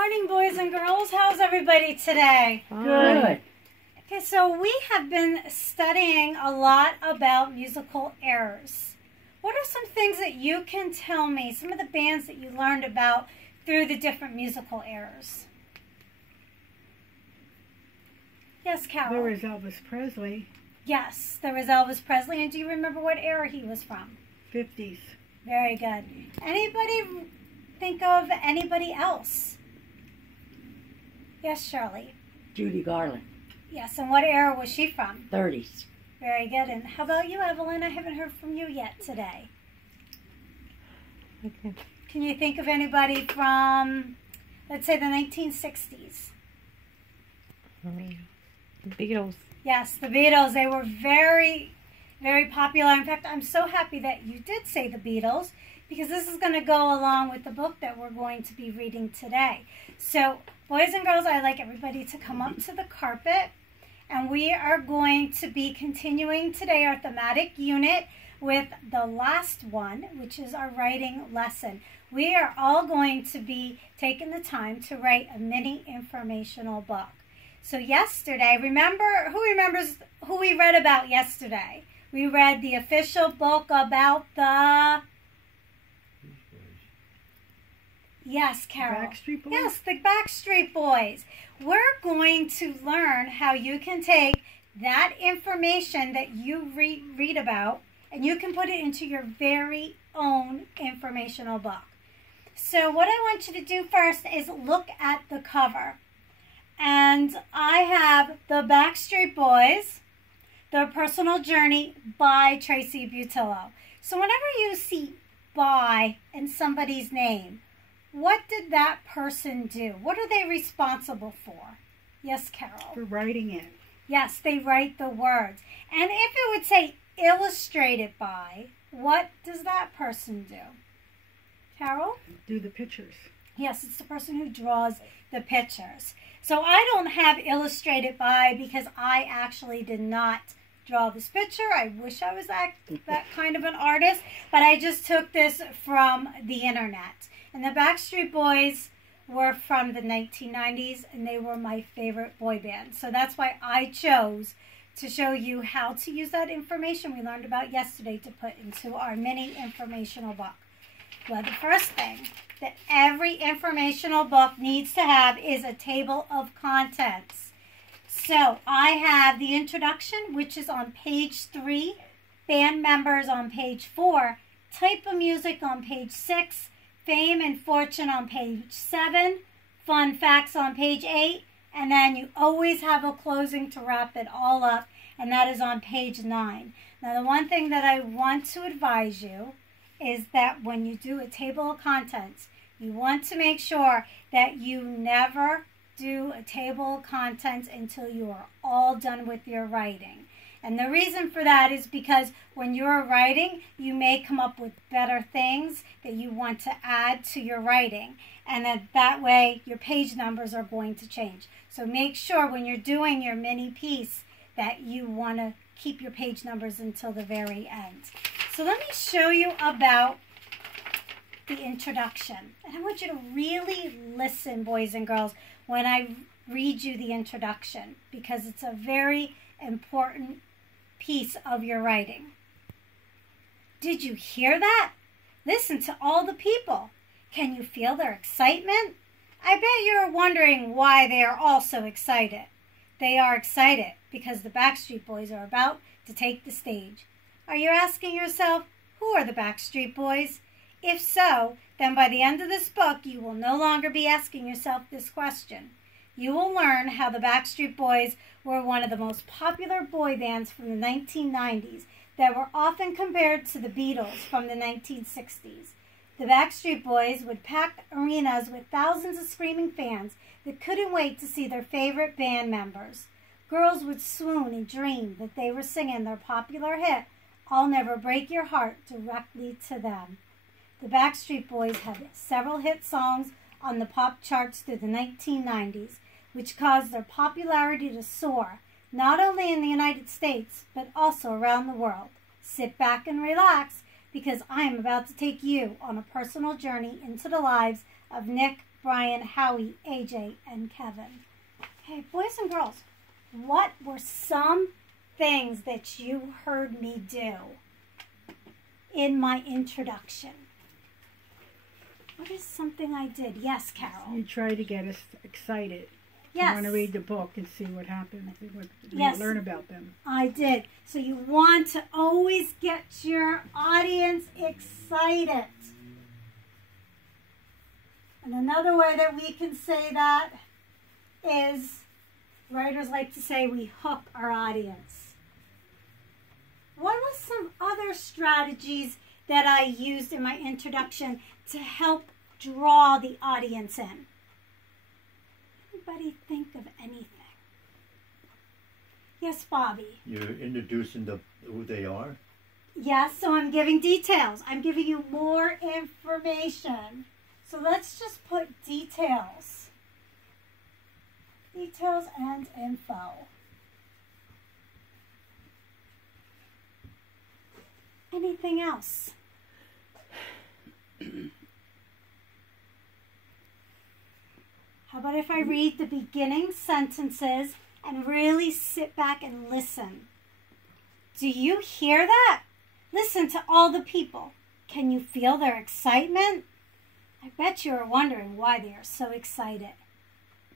morning, boys and girls. How's everybody today? Good. Okay, so we have been studying a lot about musical errors. What are some things that you can tell me, some of the bands that you learned about through the different musical errors? Yes, Carol? There was Elvis Presley. Yes, there was Elvis Presley. And do you remember what era he was from? 50s. Very good. Anybody think of anybody else? Yes, Shirley. Judy Garland. Yes, and what era was she from? 30s. Very good. And how about you, Evelyn? I haven't heard from you yet today. Okay. Can you think of anybody from, let's say, the 1960s? The Beatles. Yes, the Beatles. They were very, very popular. In fact, I'm so happy that you did say the Beatles, because this is going to go along with the book that we're going to be reading today. So, boys and girls, I'd like everybody to come up to the carpet, and we are going to be continuing today our thematic unit with the last one, which is our writing lesson. We are all going to be taking the time to write a mini informational book. So yesterday, who remembers who we read about yesterday? We read the official book about the... Yes, Carol. Backstreet Boys? Yes, the Backstreet Boys. We're going to learn how you can take that information that you read about and you can put it into your very own informational book. So what I want you to do first is look at the cover. And I have the Backstreet Boys, Their Personal Journey by Tracy Butillo. So whenever you see by in somebody's name, what did that person do? What are they responsible for? Yes, Carol? For writing it. Yes, they write the words. And if it would say illustrated by, what does that person do? Carol? Do the pictures. Yes, it's the person who draws the pictures. So I don't have illustrated by because I actually did not draw this picture. I wish I was that kind of an artist, but I just took this from the internet. And the Backstreet Boys were from the 1990s, and they were my favorite boy band. So that's why I chose to show you how to use that information we learned about yesterday to put into our mini informational book. Well, the first thing that every informational book needs to have is a table of contents. So I have the introduction, which is on page 3, band members on page 4, type of music on page 6, fame and fortune on page 7, fun facts on page 8, and then you always have a closing to wrap it all up, and that is on page 9. Now, the one thing that I want to advise you is that when you do a table of contents, you want to make sure that you never do a table of contents until you are all done with your writing. And the reason for that is because when you're writing, you may come up with better things that you want to add to your writing. And that way, your page numbers are going to change. So make sure when you're doing your mini piece that you want to keep your page numbers until the very end. So let me show you about the introduction. And I want you to really listen, boys and girls, when I read you the introduction, because it's a very important piece of your writing. Did you hear that? Listen to all the people. Can you feel their excitement? I bet you're wondering why they are all so excited. They are excited because the Backstreet Boys are about to take the stage. Are you asking yourself, who are the Backstreet Boys? If so, then by the end of this book, you will no longer be asking yourself this question. You will learn how the Backstreet Boys were one of the most popular boy bands from the 1990s that were often compared to the Beatles from the 1960s. The Backstreet Boys would pack arenas with thousands of screaming fans that couldn't wait to see their favorite band members. Girls would swoon and dream that they were singing their popular hit, I'll Never Break Your Heart, directly to them. The Backstreet Boys had several hit songs on the pop charts through the 1990s, which caused their popularity to soar, not only in the United States, but also around the world. Sit back and relax, because I am about to take you on a personal journey into the lives of Nick, Brian, Howie, AJ, and Kevin. Okay, boys and girls, what were some things that you heard me do in my introduction? What is something I did? Yes, Carol. You try to get us excited. Yes. You want to read the book and see what happens, what Yes. you learn about them. I did. So you want to always get your audience excited. And another way that we can say that is, writers like to say, we hook our audience. What were some other strategies that I used in my introduction to help draw the audience in? Anybody think of anything? Yes, Bobby. You're introducing who they are. Yes, so I'm giving details. I'm giving you more information. So let's just put details. Details and info. Anything else? How about if I read the beginning sentences and really sit back and listen? Do you hear that? Listen to all the people. Can you feel their excitement? I bet you are wondering why they are so excited.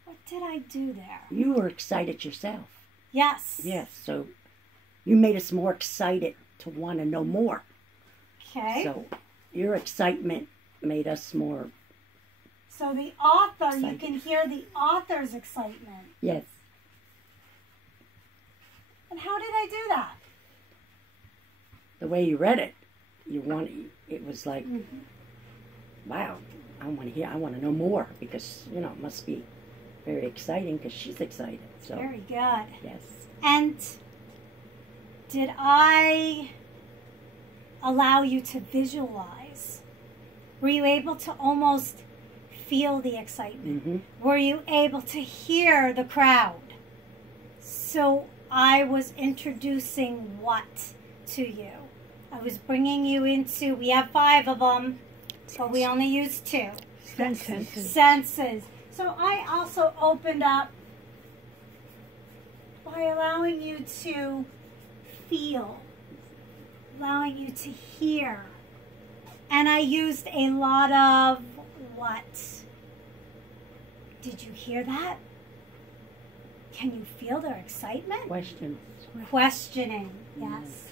What did I do there? You were excited yourself. Yes. Yes, so you made us more excited to want to know more. Okay. So your excitement made us more, So the author, you Excited. can hear the author's excitement. yes. And how did I do that? The way you read it, it was like, wow, I want to hear, I want to know more because, it must be very exciting because she's excited. So, Very good. yes. And did I allow you to visualize? Were you able to almost feel the excitement? Mm-hmm. Were you able to hear the crowd? So I was introducing what to you? I was bringing you into, we have 5 of them, but we only use 2. Sentences. Senses. So I also opened up by allowing you to feel, allowing you to hear. And I used a lot of what? Did you hear that? Can you feel their excitement? Questions. Questioning, yes.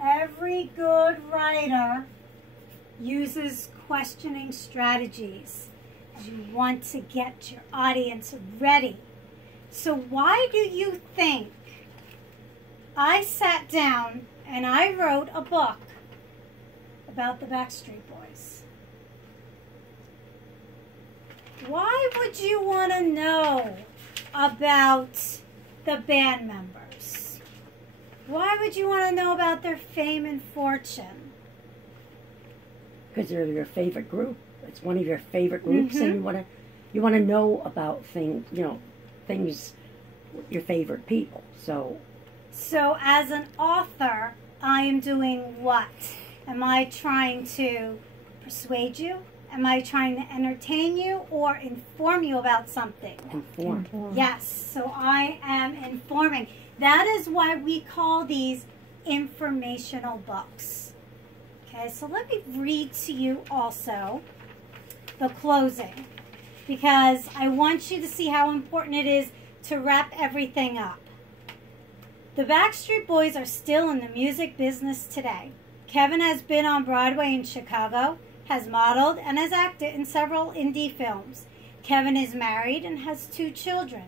Every good writer uses questioning strategies. You want to get your audience ready. So why do you think I sat down and I wrote a book about the Backstreet Boys? Why would you want to know about the band members? Why would you want to know about their fame and fortune? Because they're your favorite group. It's one of your favorite groups, and you want to know about things, things, your favorite people. So as an author, I am doing what? Am I trying to persuade you? Am I trying to entertain you or inform you about something? inform. Yes, so I am informing. That is why we call these informational books. Okay, so let me read to you also the closing, because I want you to see how important it is to wrap everything up. The Backstreet Boys are still in the music business today. Kevin has been on Broadway in Chicago, has modeled, and has acted in several indie films. Kevin is married and has 2 children.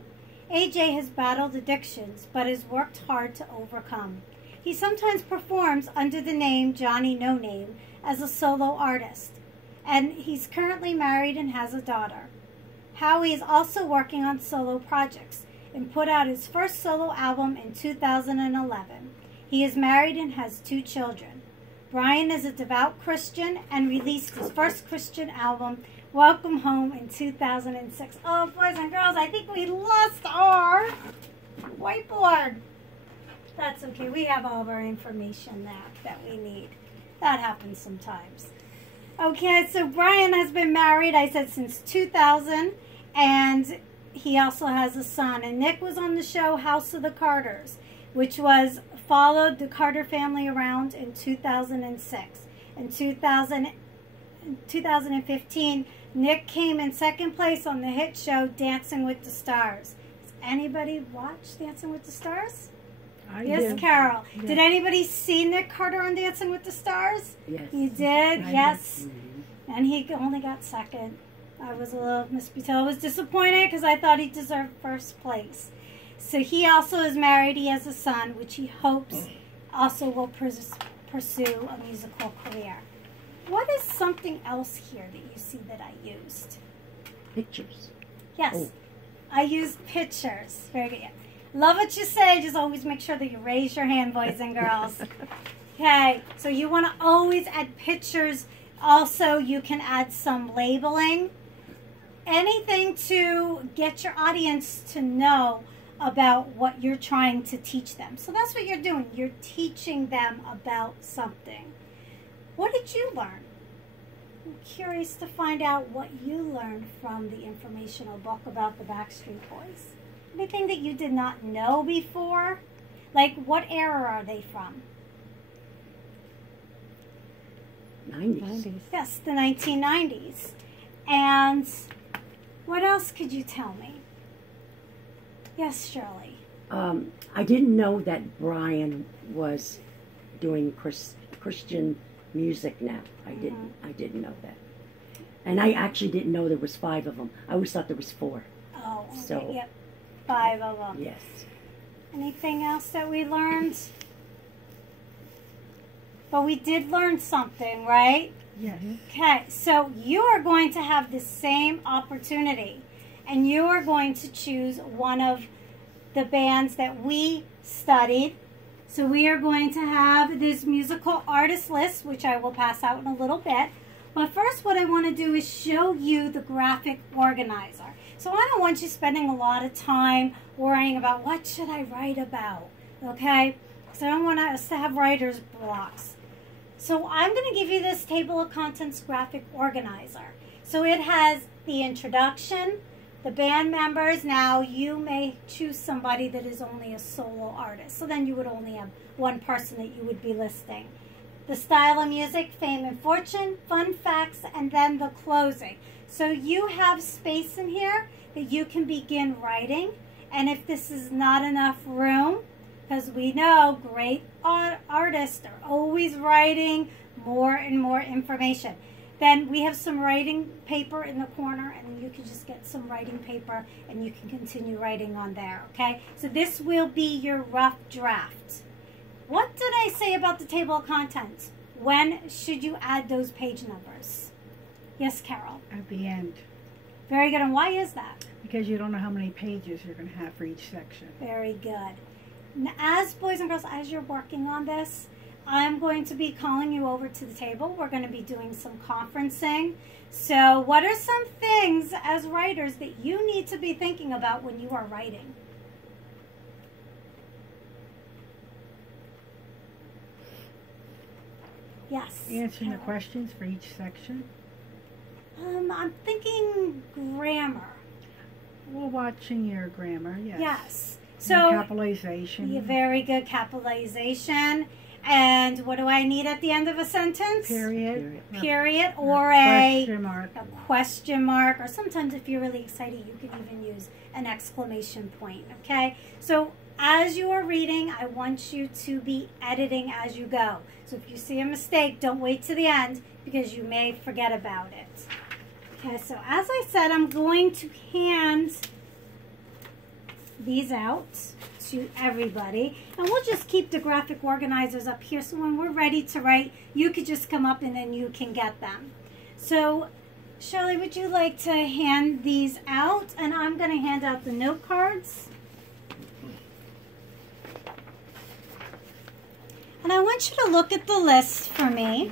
AJ has battled addictions, but has worked hard to overcome. He sometimes performs under the name Johnny No Name as a solo artist, and he's currently married and has a daughter. Howie is also working on solo projects and put out his first solo album in 2011. He is married and has 2 children. Brian is a devout Christian and released his first Christian album, Welcome Home, in 2006. Oh, boys and girls, I think we lost our whiteboard. That's okay. We have all of our information that we need. That happens sometimes. Okay, so Brian has been married, I said, since 2000, and he also has a son. And Nick was on the show House of the Carters, which followed the Carter family around in 2006. In 2015, Nick came in second place on the hit show Dancing with the Stars. Does anybody watch Dancing with the Stars? Yes, did. Carol. Yeah. Did anybody see Nick Carter on Dancing with the Stars? Yes. You did? I Yes. Mhm. And he only got second. I was a little, Miss Butel was disappointed because I thought he deserved first place. So he also is married. He has a son, which he hopes also will pursue a musical career. What is something else here that you see that I used? Pictures. Yes, Oh. I used pictures. Very good. Love what you say. Just always make sure that you raise your hand, boys and girls. Okay, so you want to always add pictures. Also, you can add some labeling. Anything to get your audience to know about what you're trying to teach them. So that's what you're doing. You're teaching them about something. What did you learn? I'm curious to find out what you learned from the informational book about the Backstreet Boys. Anything that you did not know before? Like, what era are they from? 90s. Yes, the 1990s. And what else could you tell me? Yes, Shirley. I didn't know that Brian was doing Christian music now. I didn't know that. And I actually didn't know there was 5 of them. I always thought there was 4. Oh, okay, So- yep. 5 of them. Yes. Anything else that we learned? But we did learn something, right? Yes. Okay, so you are going to have the same opportunity, and you are going to choose one of the bands that we studied. So we are going to have this musical artist list, which I will pass out in a little bit. But first, what I want to do is show you the graphic organizer. So I don't want you spending a lot of time worrying about what should I write about, okay? So I don't want us to have writer's blocks. So I'm going to give you this table of contents graphic organizer. So it has the introduction, the band members. Now you may choose somebody that is only a solo artist. So then you would only have one person that you would be listing. The style of music, fame and fortune, fun facts, and then the closing. So you have space in here that you can begin writing. And if this is not enough room, because we know great artists are always writing more and more information, then we have some writing paper in the corner, and you can just get some writing paper and you can continue writing on there, okay? So this will be your rough draft. What did I say about the table of contents? When should you add those page numbers? Yes, Carol. At the end. Very good. And why is that? Because you don't know how many pages you're going to have for each section. Very good. Now, as boys and girls, as you're working on this, I'm going to be calling you over to the table. We're going to be doing some conferencing. So what are some things as writers that you need to be thinking about when you are writing? Yes. Answering the Carol. questions for each section. I'm thinking grammar. Well, watching your grammar, yes. Yes. And So capitalization. yeah, very good capitalization. And what do I need at the end of a sentence? Period. Period, A or a question mark. question mark, or sometimes if you're really excited, you can even use an exclamation point, okay? So as you are reading, I want you to be editing as you go. So if you see a mistake, don't wait to the end because you may forget about it. Okay, so as I said, I'm going to hand these out to everybody, and we'll just keep the graphic organizers up here so when we're ready to write, you could just come up and then you can get them. So Shirley, would you like to hand these out? And I'm going to hand out the note cards. And I want you to look at the list for me.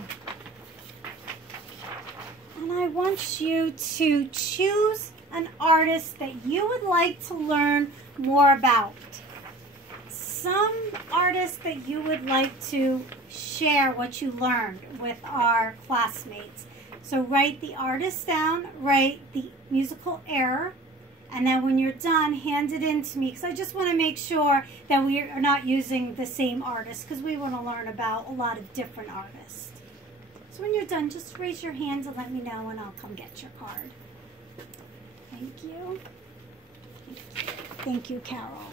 And I want you to choose an artist that you would like to learn more about. Some artists that you would like to share what you learned with our classmates. So write the artist down, write the musical error, and then when you're done, hand it in to me, because I just want to make sure that we are not using the same artist, because we want to learn about a lot of different artists. So when you're done, just raise your hands and let me know, and I'll come get your card. Thank you. Thank you, Carol.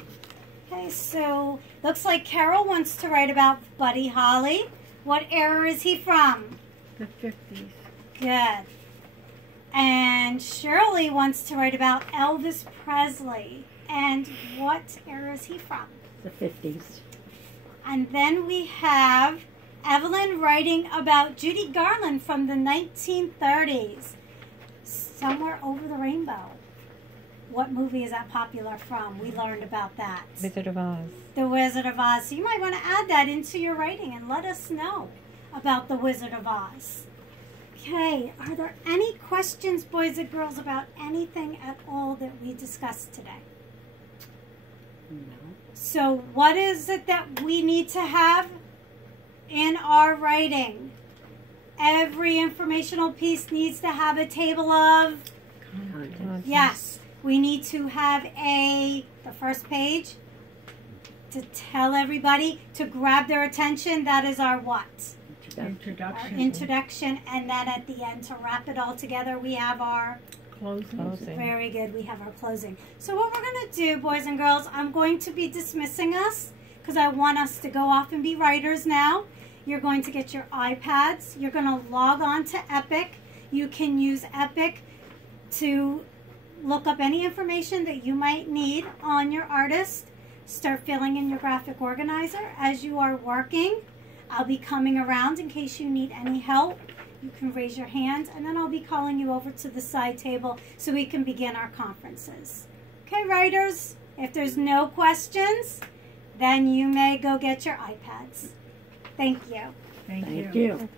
Okay, so looks like Carol wants to write about Buddy Holly. What era is he from? The 50s. Good. And Shirley wants to write about Elvis Presley. And what era is he from? The 50s. And then we have Evelyn writing about Judy Garland from the 1930s. Somewhere Over the Rainbow. What movie is that popular from? We learned about that. Wizard of Oz. The Wizard of Oz. So you might want to add that into your writing and let us know about the Wizard of Oz. Okay, are there any questions, boys and girls, about anything at all that we discussed today? No. So what is it that we need to have in our writing? Every informational piece needs to have a table of, Content. yes, we need to have the first page to tell everybody, to grab their attention. That is our what? Our Introduction. introduction, and then at the end, to wrap it all together, we have our Closing. very good. We have our closing. So what we're going to do, boys and girls, I'm going to be dismissing us because I want us to go off and be writers now. You're going to get your iPads. You're going to log on to Epic. You can use Epic to look up any information that you might need on your artist. Start filling in your graphic organizer as you are working. I'll be coming around in case you need any help. You can raise your hand, and then I'll be calling you over to the side table so we can begin our conferences. Okay, writers, if there's no questions, then you may go get your iPads. Thank you. Thank Thank you. you.